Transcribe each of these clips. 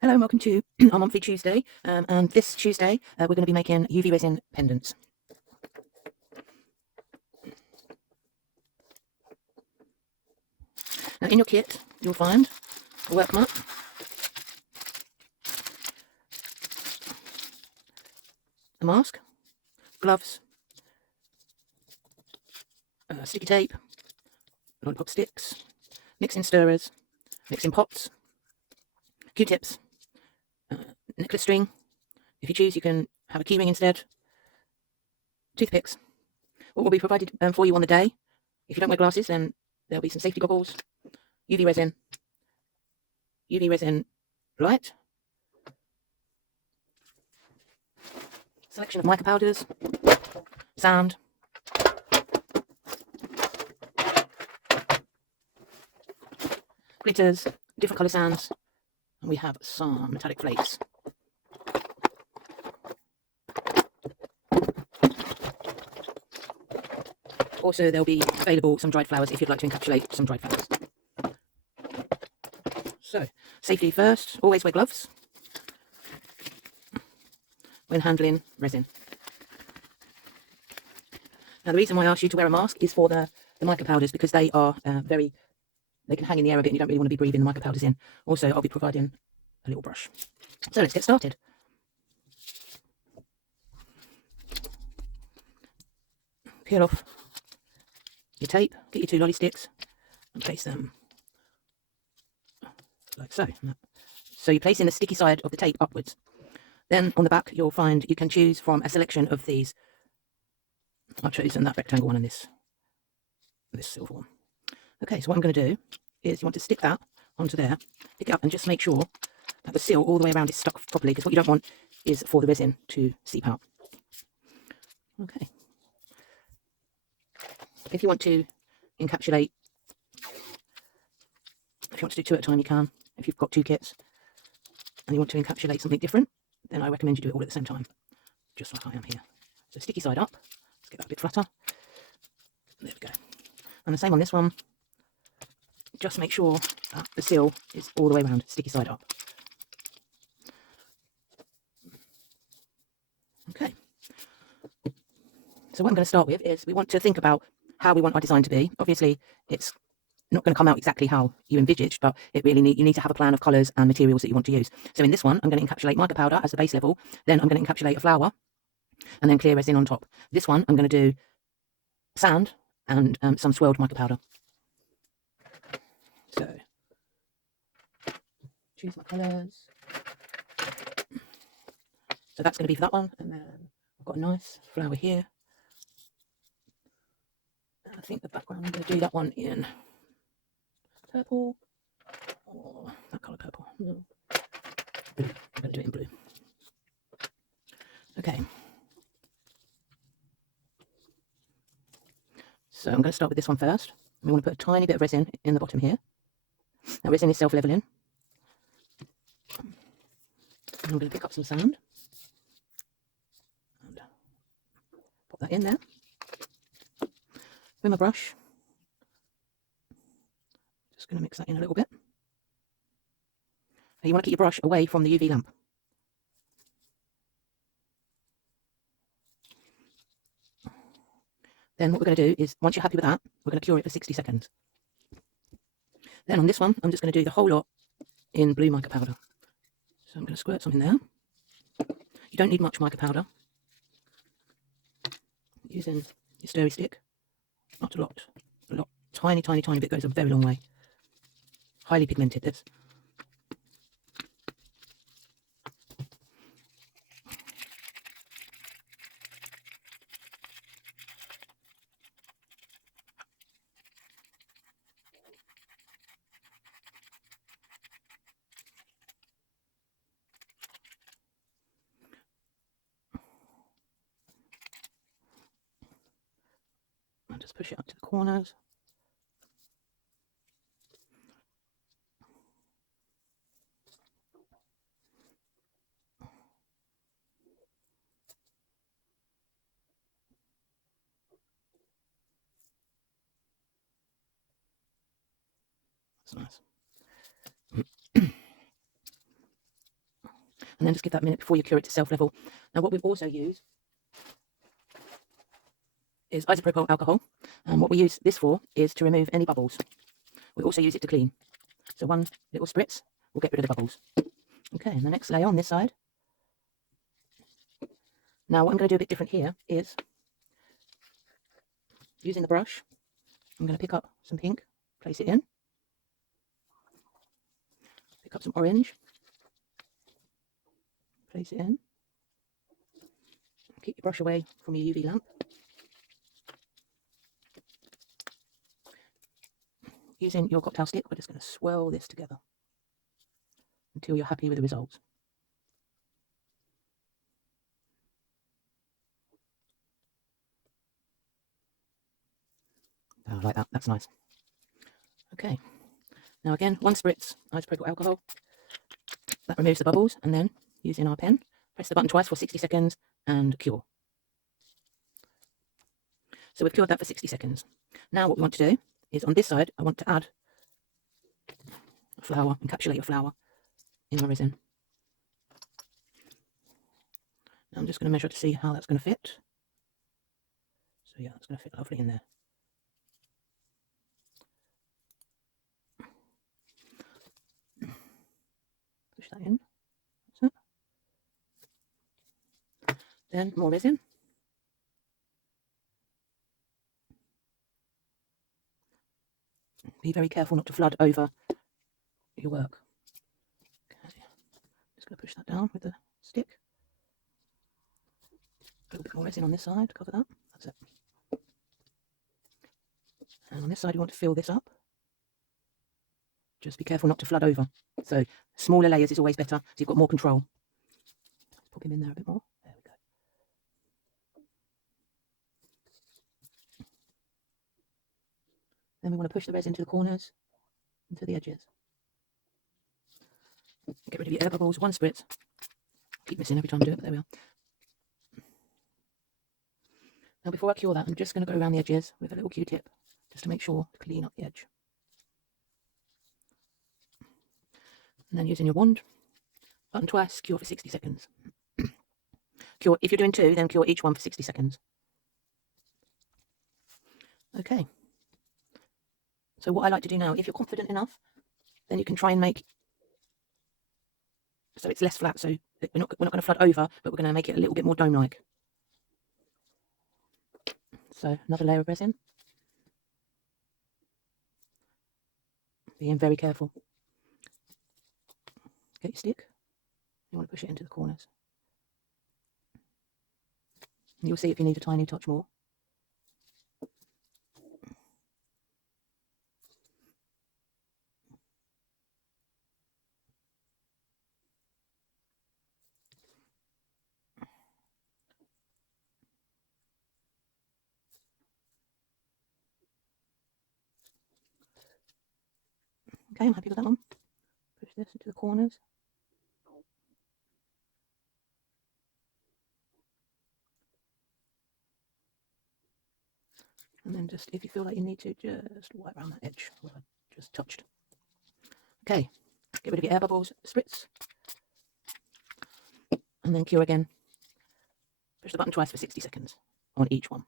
Hello and welcome to our monthly Tuesday, and this Tuesday we're going to be making UV resin pendants. Now in your kit you'll find a work mat, a mask, gloves, sticky tape, lollipop sticks, mixing stirrers, mixing pots, Q-tips, necklace string. If you choose you can have a keyring instead, toothpicks. What will be provided for you on the day. If you don't wear glasses then there'll be some safety goggles, UV resin light, selection of mica powders, sand, glitters, different colour sands, and we have some metallic flakes. Also there'll be available some dried flowers if you'd like to encapsulate some dried flowers. So, safety first, always wear gloves when handling resin. Now the reason why I asked you to wear a mask is for the mica powders, because they are they can hang in the air a bit and you don't really want to be breathing the mica powders in. Also I'll be providing a little brush. So let's get started. Peel off your tape, get your 2 lolly sticks and place them like so. So you place in the sticky side of the tape upwards. Then on the back you'll find you can choose from a selection of these. I've chosen that rectangle one and this silver one. Okay, so what I'm going to do is you want to stick that onto there, pick it up and just make sure that the seal all the way around is stuck properly, because what you don't want is for the resin to seep out. Okay. If you want to encapsulate, if you want to do 2 at a time you can. If you've got 2 kits and you want to encapsulate something different, then I recommend you do it all at the same time, just like I am here. So sticky side up, let's get that a bit flatter. There we go. And the same on this one. Just make sure that the seal is all the way around, sticky side up. Okay. So what I'm going to start with is we want to think about how we want our design to be. Obviously, it's not going to come out exactly how you envisaged, but you need to have a plan of colours and materials that you want to use. So in this one, I'm going to encapsulate mica powder as the base level. Then I'm going to encapsulate a flower and then clear resin on top. This one, I'm going to do sand and some swirled mica powder. So choose my colours. So that's going to be for that one, and then I've got a nice flower here. And I think the background, I'm going to do that one in purple, or that colour purple. No. Blue. I'm going to do it in blue. Okay. So I'm going to start with this one first. We want to put a tiny bit of resin in the bottom here. Now resin is self-leveling. I'm going to pick up some sand and pop that in there with my brush. Just going to mix that in a little bit. Now you want to keep your brush away from the UV lamp. Then what we're going to do is, once you're happy with that, we're going to cure it for 60 seconds. Then on this one, I'm just going to do the whole lot in blue mica powder. So I'm going to squirt some in there. You don't need much mica powder. Using your stirry stick, not a lot, tiny bit goes a very long way. Highly pigmented, this. I'll just push it up to the corners. That's nice. and then just give that a minute before you cure it to self-level. Now what we've also used is isopropyl alcohol, and what we use this for is to remove any bubbles. We also use it to clean. So one little spritz will get rid of the bubbles. Okay, and the next layer on this side. Now what I'm going to do a bit different here is, using the brush, I'm going to pick up some pink, place it in, pick up some orange, place it in, keep your brush away from your UV lamp. Using your cocktail stick, we're just going to swirl this together until you're happy with the results. Oh, like that, that's nice. Okay, now again, one spritz isopropyl alcohol, that removes the bubbles, and then using our pen, press the button twice for 60 seconds and cure. So we've cured that for 60 seconds. Now what we want to do is, on this side, I want to add a flower, encapsulate a flower in my resin. Now I'm just going to measure to see how that's going to fit. So yeah, that's going to fit lovely in there. Push that in. That's it. Then more resin. Be very careful not to flood over your work. Okay. Just going to push that down with the stick. A little bit more resin on this side, cover that. That's it. And on this side you want to fill this up. Just be careful not to flood over. So smaller layers is always better, so you've got more control. Let's pop him in there a bit more. There we go. Then we want to push the resin to the corners and to the edges. Get rid of your air bubbles, one spritz. Keep missing every time I do it, but there we are. Now before I cure that, I'm just going to go around the edges with a little Q-tip, just to make sure to clean up the edge. And then using your wand, button twice, cure for 60 seconds. Cure, if you're doing two, then cure each one for 60 seconds. Okay. So what I like to do now, if you're confident enough, then you can try and make so it's less flat, so we're not going to flood over, but we're going to make it a little bit more dome-like. So another layer of resin. Being very careful. Get your stick. You want to push it into the corners. And you'll see if you need a tiny touch more. Okay, I'm happy with that one. Push this into the corners. And then just, if you feel like you need to, just wipe around that edge where I just touched. Okay, get rid of your air bubbles, spritz. And then cure again. Push the button twice for 60 seconds on each one.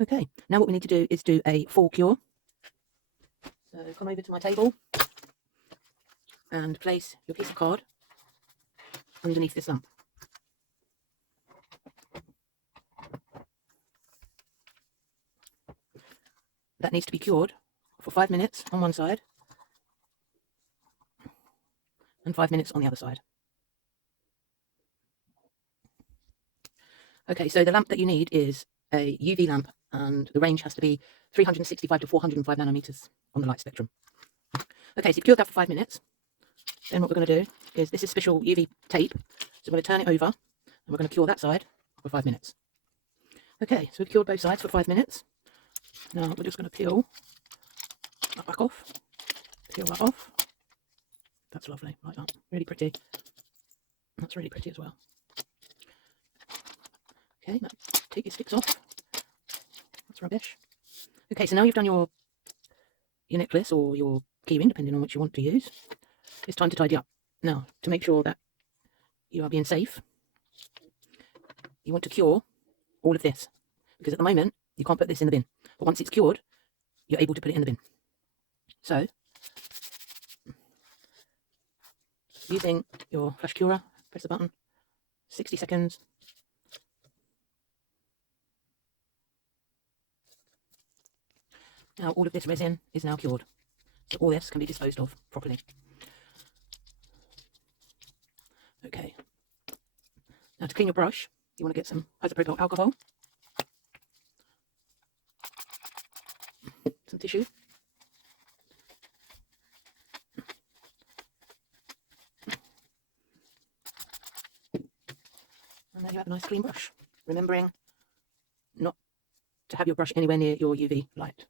Okay, now what we need to do is do a full cure. So come over to my table and place your piece of card underneath this lamp. That needs to be cured for 5 minutes on one side and 5 minutes on the other side. Okay, so the lamp that you need is a UV lamp, and the range has to be 365 to 405 nanometers on the light spectrum. Okay, so you've cured that for 5 minutes. Then what we're going to do is, this is special UV tape, so we're going to turn it over and we're going to cure that side for 5 minutes. Okay, so we've cured both sides for 5 minutes. Now we're just going to peel that back off, peel that off. That's lovely, like that, really pretty. That's really pretty as well. Okay, now take your sticks off. That's rubbish. Okay, so now you've done your your necklace or your keyring, depending on what you want to use, it's time to tidy up. Now, to make sure that you are being safe, you want to cure all of this, because at the moment you can't put this in the bin, but once it's cured, you're able to put it in the bin. So, using your flash curer, press the button, 60 seconds. Now all of this resin is now cured, so all this can be disposed of properly. Okay. Now to clean your brush, you want to get some isopropyl alcohol, some tissue, and there you have a nice clean brush. Remembering not to have your brush anywhere near your UV light.